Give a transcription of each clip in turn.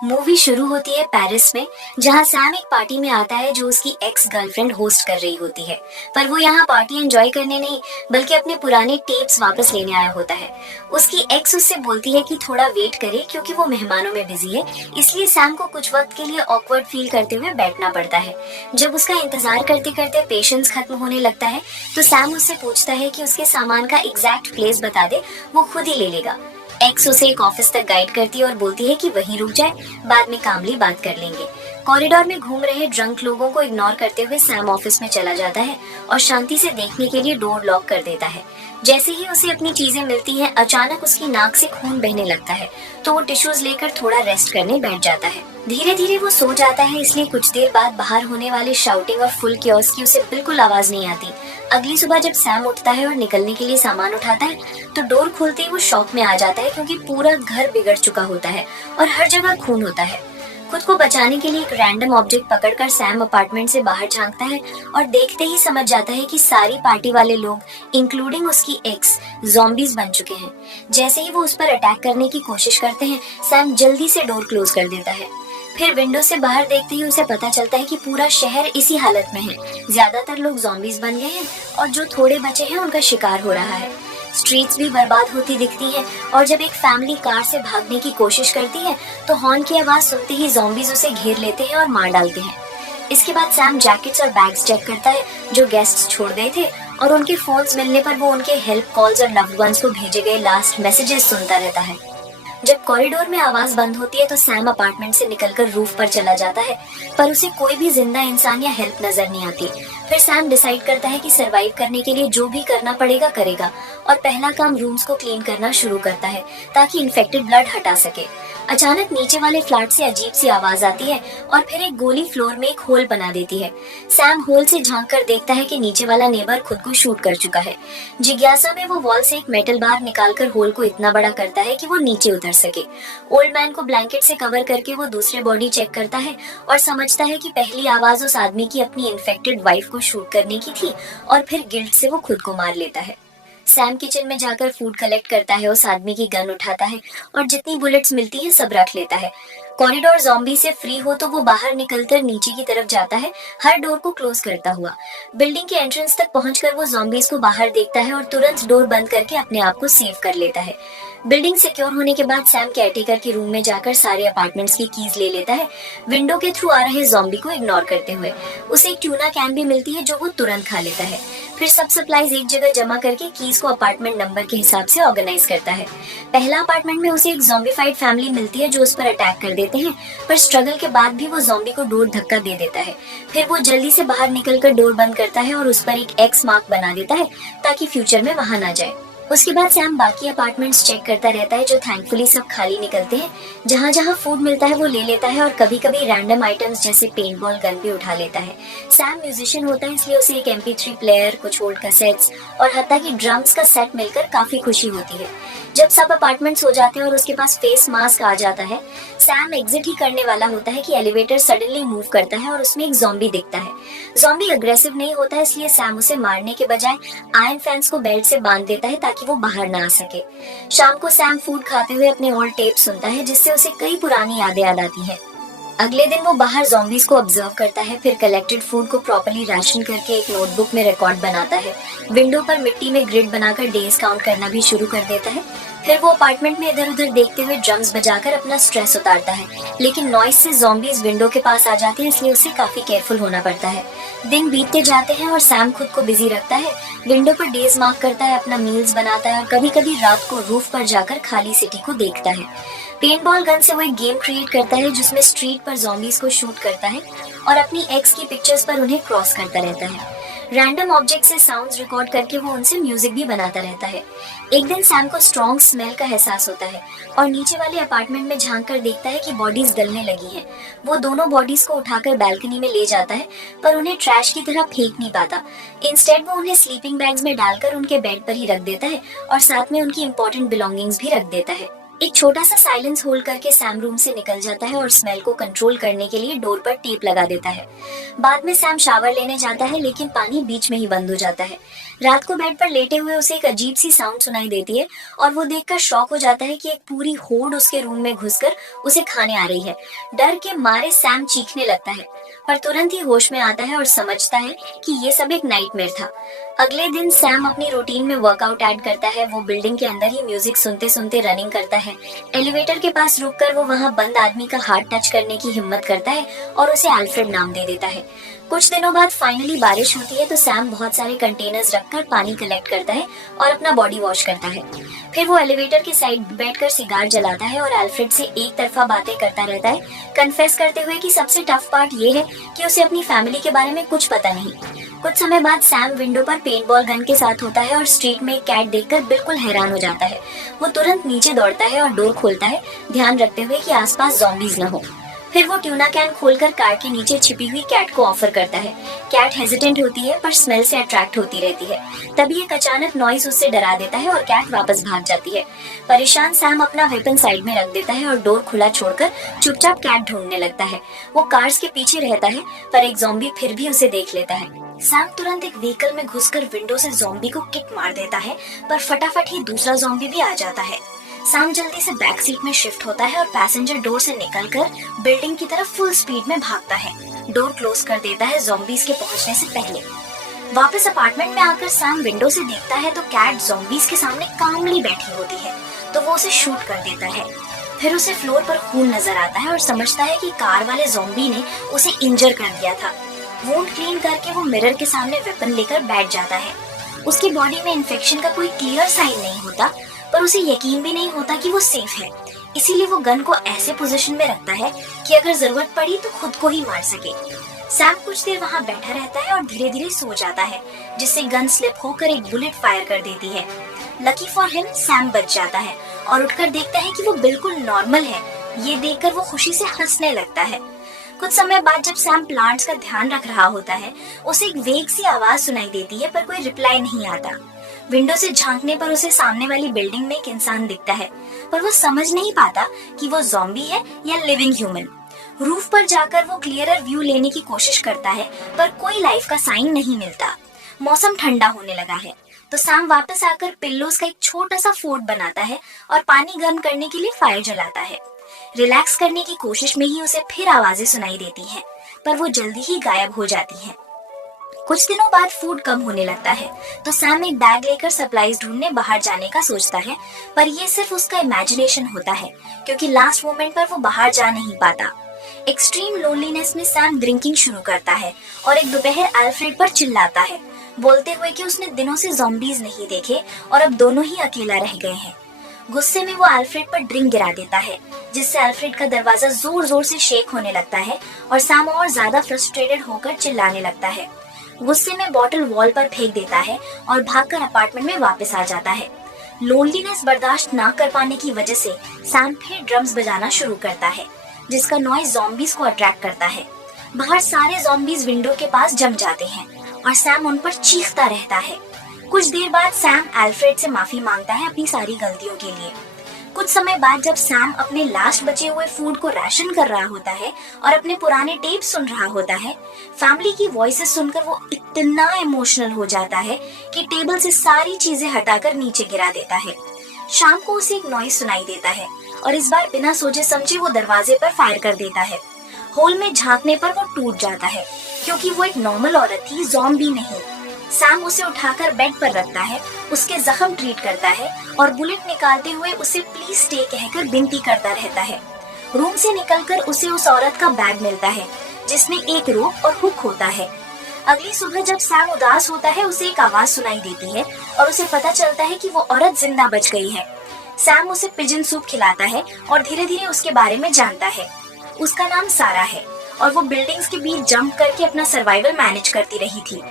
Movie शुरू होती है पेरिस में, जहां सैम एक पार्टी में आता है जो उसकी एक्स गर्लफ्रेंड होस्ट कर रही होती है। पर वो यहाँ पार्टी एंजॉय करने नहीं, बल्कि अपने पुराने टेप्स वापस लेने आया होता है। उसकी एक्स उससे बोलती है कि थोड़ा वेट करे क्योंकि वो मेहमानों में बिजी है, इसलिए सैम को कुछ वक्त के लिए ऑकवर्ड फील करते हुए बैठना पड़ता है। जब उसका इंतजार करते करते पेशेंस खत्म होने लगता है, तो सैम उससे पूछता है कि उसके सामान का एग्जैक्ट प्लेस बता दे, वो खुद ही ले लेगा। एक्स उसे एक ऑफिस तक गाइड करती है और बोलती है कि वहीं रुक जाए, बाद में कामली बात कर लेंगे। कॉरिडोर में घूम रहे ड्रंक लोगों को इग्नोर करते हुए सैम ऑफिस में चला जाता है और शांति से देखने के लिए डोर लॉक कर देता है। जैसे ही उसे अपनी चीजें मिलती हैं, अचानक उसकी नाक से खून बहने लगता है, तो वो टिश्यूज लेकर थोड़ा रेस्ट करने बैठ जाता है। धीरे धीरे वो सो जाता है, इसलिए कुछ देर बाद बाहर होने वाले शाउटिंग और फुल क्योस की उसे बिल्कुल आवाज नहीं आती। अगली सुबह जब सैम उठता है और निकलने के लिए सामान उठाता है, तो डोर खुलते ही वो शॉक में आ जाता है, क्योंकि पूरा घर बिगड़ चुका होता है और हर जगह खून होता है। खुद को बचाने के लिए एक रैंडम ऑब्जेक्ट पकड़कर सैम अपार्टमेंट से बाहर झांकता है और देखते ही समझ जाता है कि सारी पार्टी वाले लोग, इंक्लूडिंग उसकी एक्स, ज़ॉम्बीज बन चुके हैं। जैसे ही वो उस पर अटैक करने की कोशिश करते हैं, सैम जल्दी से डोर क्लोज कर देता है। फिर विंडो से बाहर देखते ही उसे पता चलता है कि पूरा शहर इसी हालत में है। ज्यादातर लोग ज़ॉम्बीज बन गए हैं और जो थोड़े बचे हैं उनका शिकार हो रहा है। स्ट्रीट्स भी बर्बाद होती दिखती हैं और जब एक फैमिली कार से भागने की कोशिश करती है, तो हॉर्न की आवाज सुनते ही ज़ॉम्बीज उसे घेर लेते हैं और मार डालते हैं। इसके बाद सैम जैकेट्स और बैग्स चेक करता है जो गेस्ट्स छोड़ गए थे, और उनके फोन्स मिलने पर वो उनके हेल्प कॉल्स और लव्ड वंस को भेजे गए लास्ट मैसेजेस सुनता रहता है। जब कॉरिडोर में आवाज बंद होती है, तो सैम अपार्टमेंट से निकलकर रूफ पर चला जाता है, पर उसे कोई भी जिंदा इंसान या हेल्प नजर नहीं आती। फिर सैम डिसाइड करता है कि सरवाइव करने के लिए जो भी करना पड़ेगा करेगा, और पहला काम रूम्स को क्लीन करना शुरू करता है ताकि इन्फेक्टेड ब्लड हटा सके। अचानक नीचे वाले फ्लैट से अजीब सी आवाज आती है और फिर एक गोली फ्लोर में एक होल बना देती है। सैम होल से झांक कर देखता है कि नीचे वाला नेबर खुद को शूट कर चुका है। जिज्ञासा में वो वॉल से एक मेटल बार निकालकर होल को इतना बड़ा करता है कि वो नीचे उतर सके। ओल्ड मैन को ब्लैंकेट से कवर करके वो दूसरे बॉडी चेक करता है और समझता है कि पहली आवाज उस आदमी की अपनी इन्फेक्टेड वाइफ को शूट करने की थी, और फिर गिल्ट से वो खुद को मार लेता है। सैम किचन में जाकर फूड कलेक्ट करता है, उस आदमी की गन उठाता है और जितनी बुलेट्स मिलती हैं सब रख लेता है। कॉरिडोर ज़ॉम्बी से फ्री हो तो वो बाहर निकलकर नीचे की तरफ जाता है, हर डोर को क्लोज करता हुआ। बिल्डिंग के एंट्रेंस तक पहुंचकर वो ज़ॉम्बीज को बाहर देखता है और तुरंत डोर बंद करके अपने आप को सेव कर लेता है। बिल्डिंग सिक्योर होने के बाद सैम केयरटेकर के रूम में जाकर सारे अपार्टमेंट्स की कीज ले लेता है, विंडो के थ्रू आ रहे ज़ॉम्बी को इग्नोर करते हुए। उसे एक ट्यूना कैन भी मिलती है जो वो तुरंत खा लेता है। फिर सब सप्लाईज एक जगह जमा करके कीज को अपार्टमेंट नंबर के हिसाब से ऑर्गेनाइज करता है। पहला अपार्टमेंट में उसे एक ज़ॉम्बीफाइड फैमिली मिलती है जो उस पर अटैक कर देते हैं, पर स्ट्रगल के बाद भी वो ज़ॉम्बी को डोर धक्का दे देता है। फिर वो जल्दी से बाहर निकलकर डोर बंद करता है और उस पर एक एक्स मार्क बना देता है ताकि फ्यूचर में वहां ना जाए। उसके बाद सैम बाकी अपार्टमेंट्स चेक करता रहता है, जो थैंकफुली सब खाली निकलते हैं। जहाँ जहाँ फूड मिलता है वो ले लेता है और कभी कभी रैंडम आइटम्स जैसे पेंट बॉल गन भी उठा लेता है। सैम म्यूजिशियन होता है, इसलिए उसे एक MP3 प्लेयर, कुछ ओल्ड कैसेट्स और हत्ता की ड्रम्स का सेट मिलकर काफी खुशी होती है। जब सब अपार्टमेंट्स हो जाते हैं और उसके पास फेस मास्क आ जाता है, सैम एग्जिट ही करने वाला होता है कि एलिवेटर सडनली मूव करता है और उसमें एक ज़ॉम्बी दिखता है। ज़ॉम्बी अग्रेसिव नहीं होता है, इसलिए सैम उसे मारने के बजाय आयरन फैंस को बेल्ट से बांध देता है ताकि वो बाहर ना आ सके। शाम को सैम फूड खाते हुए अपने ओल्ड टेप सुनता है, जिससे उसे कई पुरानी यादें याद आती हैं। अगले दिन वो बाहर ज़ॉम्बीज को ऑब्जर्व करता है, फिर कलेक्टेड फूड को प्रॉपर्ली राशन करके एक नोटबुक में रिकॉर्ड बनाता है। विंडो पर मिट्टी में ग्रिड बनाकर डेज काउंट करना भी शुरू कर देता है। फिर वो अपार्टमेंट में इधर उधर देखते हुए ड्रम्स बजाकर अपना स्ट्रेस उतारता है, लेकिन नॉइस से ज़ॉम्बीज विंडो के पास आ जाते हैं, इसलिए उसे काफी केयरफुल होना पड़ता है। दिन बीतते जाते हैं और सैम खुद को बिजी रखता है। विंडो पर डेज मार्क करता है, अपना मील्स बनाता है और कभी कभी रात को रूफ पर जाकर खाली सिटी को देखता है। पेंट बॉल गन से वो एक गेम क्रिएट करता है जिसमें स्ट्रीट पर ज़ॉम्बीज को शूट करता है और अपनी एक्स की पिक्चर्स पर उन्हें क्रॉस करता रहता है। रैंडम ऑब्जेक्ट से साउंड्स रिकॉर्ड करके वो उनसे म्यूजिक भी बनाता रहता है। एक दिन सैम को स्ट्रॉन्ग स्मेल का एहसास होता है और नीचे वाले अपार्टमेंट में झांक कर देखता है कि बॉडीज गलने लगी हैं। वो दोनों बॉडीज को उठाकर बालकनी में ले जाता है, पर उन्हें ट्रैश की तरह फेंक नहीं पाता। इंस्टेड वो उन्हें स्लीपिंग बैग्स में डालकर उनके बेड पर ही रख देता है और साथ में उनकी इंपॉर्टेंट बिलोंगिंग्स भी रख देता है। एक छोटा सा साइलेंस होल्ड करके सैम रूम से निकल जाता है और स्मेल को कंट्रोल करने के लिए डोर पर टेप लगा देता है। बाद में सैम शावर लेने जाता है लेकिन पानी बीच में ही बंद हो जाता है। रात को बेड पर लेटे हुए उसे एक अजीब सी साउंड सुनाई देती है और वो देखकर शॉक हो जाता है कि एक पूरी होड़ उसके रूम में घुसकर उसे खाने आ रही है। डर के मारे सैम चीखने लगता है पर तुरंत ही होश में आता है और समझता है कि ये सब एक नाइटमेयर था। अगले दिन सैम अपनी रूटीन में वर्कआउट ऐड करता है। वो बिल्डिंग के अंदर ही म्यूजिक सुनते सुनते रनिंग करता है। एलिवेटर के पास रुककर वो वहाँ बंद आदमी का हाथ टच करने की हिम्मत करता है और उसे अल्फ्रेड नाम दे देता है। कुछ दिनों बाद फाइनली बारिश होती है तो सैम बहुत सारे कंटेनर्स रखकर पानी कलेक्ट करता है और अपना बॉडी वॉश करता है। फिर वो एलिवेटर के साइड बैठकर सिगार जलाता है और अल्फ्रेड से एक तरफा बातें करता रहता है, कन्फेस करते हुए कि सबसे टफ पार्ट ये है कि उसे अपनी फैमिली के बारे में कुछ पता नहीं। कुछ समय बाद सैम विंडो पर पेंटबॉल गन के साथ होता है और स्ट्रीट में एक कैट देखकर बिल्कुल हैरान हो जाता है। वो तुरंत नीचे दौड़ता है और डोर खोलता है, ध्यान रखते हुए कि आसपास ज़ॉम्बीज न हो। फिर वो ट्यूना कैन खोलकर कार के नीचे छिपी हुई कैट को ऑफर करता है। कैट हेजिटेंट होती है पर स्मेल से अट्रैक्ट होती रहती है। तभी एक अचानक नॉइज उससे डरा देता है और कैट वापस भाग जाती है। परेशान सैम अपना वेपन साइड में रख देता है और डोर खुला छोड़कर चुपचाप कैट ढूंढने लगता है। वो कार्स के पीछे रहता है पर एक ज़ॉम्बी फिर भी उसे देख लेता है। सैम तुरंत एक व्हीकल में घुसकर विंडो से ज़ॉम्बी को किक मार देता है पर फटाफट ही दूसरा ज़ॉम्बी भी आ जाता है। सैम जल्दी से बैक सीट में शिफ्ट होता है और पैसेंजर डोर से निकलकर बिल्डिंग की तरफ फुल स्पीड में भागता है। डोर क्लोज कर देता है ज़ॉम्बीज के पहुंचने से पहले। वापस अपार्टमेंट में आकर सैम विंडो से देखता है तो कैट ज़ॉम्बीज के सामने कामली बैठी होती है तो वो उसे शूट कर देता है। फिर उसे फ्लोर पर खून नजर आता है और समझता है कि कार वाले ज़ॉम्बी ने उसे इंजर कर दिया था। वुंड क्लीन करके वो मिरर के सामने वेपन लेकर बैठ जाता है। उसकी बॉडी में इन्फेक्शन का कोई क्लियर साइन नहीं होता पर उसे यकीन भी नहीं होता कि वो सेफ है। इसीलिए वो गन को ऐसे पोजीशन में रखता है कि अगर जरूरत पड़ी तो खुद को ही मार सके। सैम कुछ देर वहाँ बैठा रहता है और धीरे धीरे सो जाता है जिससे गन स्लिप होकर एक बुलेट फायर कर देती है। लकी फॉर हिम सैम बच जाता है और उठकर देखता है कि वो बिल्कुल नॉर्मल है। ये देखकर वो खुशी से हंसने लगता है। कुछ समय बाद जब सैम प्लांट्स का ध्यान रख रहा होता है उसे एक वेग सी आवाज सुनाई देती है पर कोई रिप्लाई नहीं आता। विंडो से झांकने पर उसे सामने वाली बिल्डिंग में एक इंसान दिखता है पर वो समझ नहीं पाता कि वो ज़ॉम्बी है या लिविंग ह्यूमन। रूफ पर जाकर वो क्लियरर व्यू लेने की कोशिश करता है पर कोई लाइफ का साइन नहीं मिलता। मौसम ठंडा होने लगा है तो सैम वापस आकर पिल्लोस का एक छोटा सा फोर्ट बनाता है और पानी गर्म करने के लिए फायर जलाता है। रिलैक्स करने की कोशिश में ही उसे फिर आवाजें सुनाई देती हैं पर वो जल्दी ही गायब हो जाती हैं। कुछ दिनों बाद फूड कम होने लगता है तो सैम एक बैग लेकर सप्लाईज ढूंढने बाहर जाने का सोचता है पर ये सिर्फ उसका इमेजिनेशन होता है क्योंकि लास्ट मोमेंट पर वो बाहर जा नहीं पाता। एक्सट्रीम लोनलीनेस में सैम ड्रिंकिंग शुरू करता है और एक दोपहर अल्फ्रेड पर चिल्लाता है बोलते हुए कि उसने दिनों से ज़ॉम्बीज नहीं देखे और अब दोनों ही अकेला रह गए हैं। गुस्से में वो अल्फ्रेड पर ड्रिंक गिरा देता है जिससे अल्फ्रेड का दरवाजा जोर जोर से शेक होने लगता है और सैम और ज्यादा फ्रस्ट्रेटेड होकर चिल्लाने लगता है। गुस्से में बॉटल वॉल पर फेंक देता है और भागकर अपार्टमेंट में वापस आ जाता है। लोनलीनेस बर्दाश्त ना कर पाने की वजह से सैम फिर ड्रम्स बजाना शुरू करता है जिसका नॉइज ज़ॉम्बीज को अट्रैक्ट करता है। बाहर सारे ज़ॉम्बीज विंडो के पास जम जाते हैं और सैम उन पर चीखता रहता है। कुछ देर बाद सैम अल्फ्रेड से माफी मांगता है अपनी सारी गलतियों के लिए। कुछ समय बाद जब सैम अपने लास्ट बचे हुए फूड को राशन कर रहा होता है और अपने पुराने टेप सुन रहा होता है, फैमिली की वॉइसेस सुनकर वो इतना इमोशनल हो जाता है कि टेबल से सारी चीजें हटाकर नीचे गिरा देता है। शाम को उसे एक नॉइज सुनाई देता है और इस बार बिना सोचे समझे वो दरवाजे पर फायर कर देता है। होल में झांकने पर वो टूट जाता है क्योंकि वो एक नॉर्मल औरत थी, ज़ॉम्बी नहीं। सैम उसे उठाकर बेड पर रखता है, उसके जख्म ट्रीट करता है और बुलेट निकालते हुए उसे प्लीज स्टे कहकर विनती करता रहता है। रूम से निकलकर उसे उस औरत का बैग मिलता है जिसमें एक रोप और हुक होता है। अगली सुबह जब सैम उदास होता है उसे एक आवाज सुनाई देती है और उसे पता चलता है कि वो औरत जिंदा बच गई है। सैम उसे पिजन सूप खिलाता है और धीरे धीरे उसके बारे में जानता है। उसका नाम सारा है और वो बिल्डिंग्स के बीच जंप करके अपना सर्वाइवल मैनेज करती रही थी।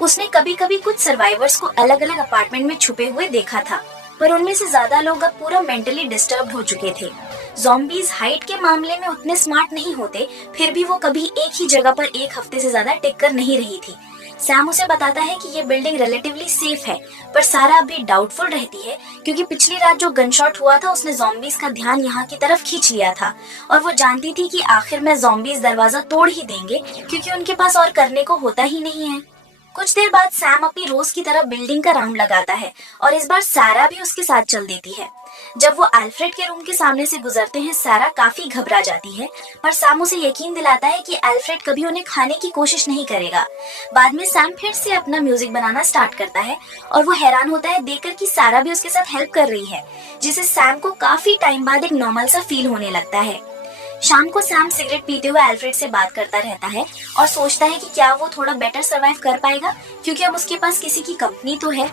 उसने कभी कभी कुछ सर्वाइवर्स को अलग अलग अपार्टमेंट में छुपे हुए देखा था पर उनमें से ज्यादा लोग अब पूरा मेंटली डिस्टर्ब हो चुके थे। ज़ॉम्बीज हाइट के मामले में उतने स्मार्ट नहीं होते, फिर भी वो कभी एक ही जगह पर एक हफ्ते से ज्यादा टिक कर नहीं रही थी। सैम उसे बताता है कि ये बिल्डिंग रिलेटिवली सेफ है, पर सारा अभी डाउटफुल रहती है क्योंकि पिछली रात जो गनशॉट हुआ था उसने ज़ॉम्बीज का ध्यान यहाँ की तरफ खींच लिया था और वो जानती थी कि आखिर में ज़ॉम्बीज दरवाजा तोड़ ही देंगे क्योंकि उनके पास और करने को होता ही नहीं है। कुछ देर बाद सैम अपनी रोज की तरह बिल्डिंग का राउंड लगाता है और इस बार सारा भी उसके साथ चल देती है। जब वो अल्फ्रेड के रूम के सामने से गुजरते हैं सारा काफी घबरा जाती है, पर सैम उसे यकीन दिलाता है कि अल्फ्रेड कभी उन्हें खाने की कोशिश नहीं करेगा। बाद में सैम फिर से अपना म्यूजिक बनाना स्टार्ट करता है और वो हैरान होता है देखकर कि सारा भी उसके साथ हेल्प कर रही है, जिससे सैम को काफी टाइम बाद एक नॉर्मल सा फील होने लगता है। शाम को सैम सिगरेट पीते हुए अल्फ्रेड से बात करता रहता है और सोचता है कि क्या वो थोड़ा बेटर सरवाइव कर पाएगा क्योंकि अब उसके पास किसी की कंपनी तो है।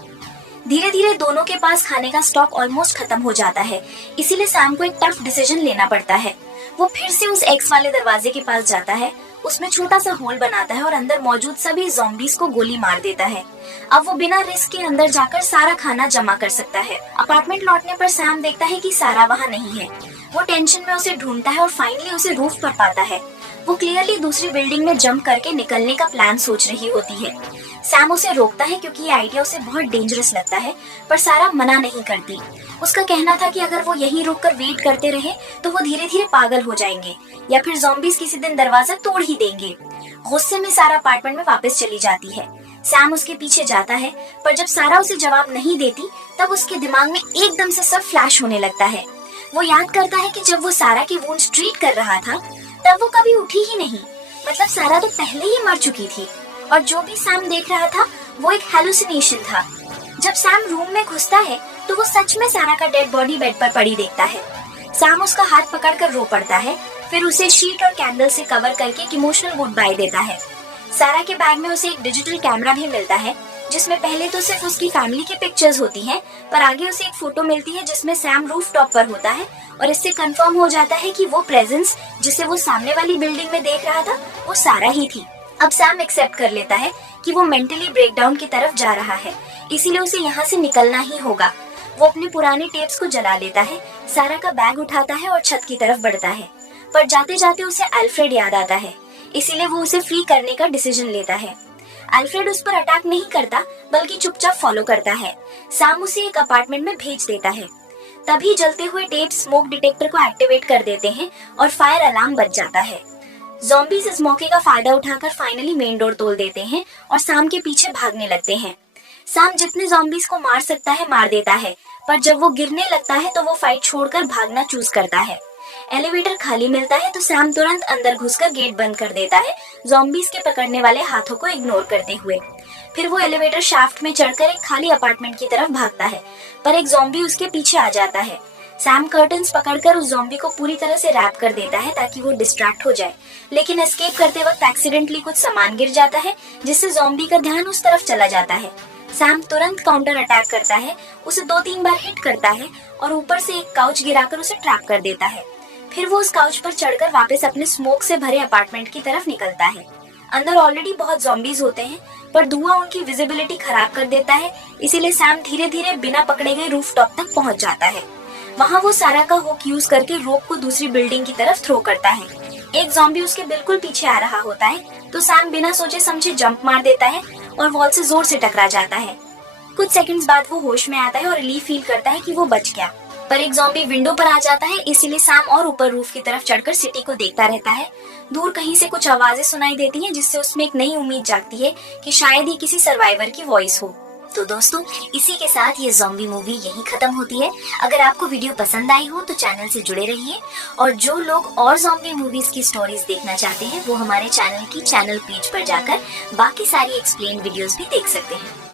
धीरे धीरे दोनों के पास खाने का स्टॉक ऑलमोस्ट खत्म हो जाता है, इसीलिए सैम को एक टफ डिसीजन लेना पड़ता है। वो फिर से उस एक्स वाले दरवाजे के पास जाता है, उसमें छोटा सा होल बनाता है और अंदर मौजूद सभी ज़ॉम्बीज को गोली मार देता है। अब वो बिना रिस्क के अंदर जाकर सारा खाना जमा कर सकता है। अपार्टमेंट लौटने पर सैम देखता है कि सारा वहाँ नहीं है। वो टेंशन में उसे ढूंढता है और फाइनली उसे रूफ पर पाता है। वो क्लियरली दूसरी बिल्डिंग में जंप करके निकलने का प्लान सोच रही होती है। सैम उसे रोकता है क्योंकि ये आइडिया उसे बहुत डेंजरस लगता है, पर सारा मना नहीं करती। उसका कहना था कि अगर वो यहीं रुककर वेट करते रहे तो वो धीरे धीरे पागल हो जाएंगे या फिर ज़ॉम्बीज किसी दिन दरवाजा तोड़ ही देंगे। गुस्से में सारा अपार्टमेंट में वापस चली जाती है। सैम उसके पीछे जाता है, पर जब सारा उसे जवाब नहीं देती तब उसके दिमाग में एकदम से सब फ्लैश होने लगता है। वो याद करता है कि जब वो सारा की वुंड्स ट्रीट कर रहा था तब वो कभी उठी ही नहीं, मतलब सारा तो पहले ही मर चुकी थी और जो भी सैम देख रहा था वो एक हेलुसिनेशन था। जब सैम रूम में घुसता है तो वो सच में सारा का डेड बॉडी बेड पर पड़ी देखता है। सैम उसका हाथ पकड़कर रो पड़ता है, फिर उसे शीट और कैंडल से कवर करके एक इमोशनल गुड बाय देता है। सारा के बैग में उसे एक डिजिटल कैमरा भी मिलता है जिसमें पहले तो सिर्फ उसकी फैमिली की पिक्चर्स होती हैं, पर आगे उसे एक फोटो मिलती है जिसमें सैम रूफ टॉप पर होता है और इससे कंफर्म हो जाता है कि वो प्रेजेंस जिसे वो सामने वाली बिल्डिंग में देख रहा था वो सारा ही थी। अब सैम एक्सेप्ट कर लेता है कि वो मेंटली ब्रेकडाउन की तरफ जा रहा है, इसीलिए उसे यहाँ से निकलना ही होगा। वो अपने पुराने टेप्स को जला लेता है, सारा का बैग उठाता है और छत की तरफ बढ़ता है, पर जाते जाते उसे अल्फ्रेड याद आता है, इसीलिए वो उसे फ्री करने का डिसीजन लेता है। अल्फ्रेड उस पर अटैक नहीं करता बल्कि चुपचाप फॉलो करता है। सैम उसे एक अपार्टमेंट में भेज देता है। तभी जलते हुए टेप स्मोक डिटेक्टर को एक्टिवेट कर देते हैं और फायर अलार्म बज जाता है। ज़ॉम्बीज इस मौके का फायदा उठाकर फाइनली मेन डोर तोड़ देते हैं और सैम के पीछे भागने लगते हैं। सैम जितने ज़ॉम्बीज को मार सकता है मार देता है, पर जब वो गिरने लगता है तो वो फाइट छोड़कर भागना चूज करता है। एलिवेटर खाली मिलता है तो सैम तुरंत अंदर घुसकर गेट बंद कर देता है, ज़ॉम्बीज के पकड़ने वाले हाथों को इग्नोर करते हुए। फिर वो एलिवेटर शाफ्ट में चढ़कर एक खाली अपार्टमेंट की तरफ भागता है, पर एक ज़ॉम्बी उसके पीछे आ जाता है। सैम कर्टन्स पकड़कर उस ज़ॉम्बी को पूरी तरह से रैप कर देता है ताकि वो डिस्ट्रैक्ट हो जाए, लेकिन एस्केप करते वक्त एक्सीडेंटली कुछ सामान गिर जाता है जिससे ज़ॉम्बी का ध्यान उस तरफ चला जाता है। सैम तुरंत काउंटर अटैक करता है, उसे 2-3 बार हिट करता है और ऊपर से एक काउच गिराकर उसे ट्रैप कर देता है। फिर वो उस काउच पर चढ़कर वापस अपने स्मोक से भरे अपार्टमेंट की तरफ निकलता है। अंदर ऑलरेडी बहुत ज़ॉम्बीज होते हैं, पर धुआं उनकी विजिबिलिटी खराब कर देता है, इसीलिए सैम धीरे धीरे बिना पकड़े गए रूफटॉप तक पहुंच जाता है। वहाँ वो सारा का हुक यूज करके रोप को दूसरी बिल्डिंग की तरफ थ्रो करता है। एक ज़ॉम्बी उसके बिल्कुल पीछे आ रहा होता है तो सैम बिना सोचे समझे जंप मार देता है और वॉल से जोर से टकरा जाता है। कुछ सेकंड्स बाद वो होश में आता है और रिलीफ फील करता है कि वो बच गया, पर एक ज़ॉम्बी विंडो पर आ जाता है, इसीलिए सैम और ऊपर रूफ की तरफ चढ़कर सिटी को देखता रहता है। दूर कहीं से कुछ आवाजें सुनाई देती हैं जिससे उसमें एक नई उम्मीद जागती है कि शायद ही किसी सर्वाइवर की वॉइस हो। तो दोस्तों, इसी के साथ ये ज़ॉम्बी मूवी यहीं खत्म होती है। अगर आपको वीडियो पसंद आई हो तो चैनल से जुड़े रहिए, और जो लोग और ज़ॉम्बी मूवीज की स्टोरीज देखना चाहते हैं वो हमारे चैनल की चैनल पेज पर जाकर बाकी सारी एक्सप्लेन वीडियोस भी देख सकते हैं।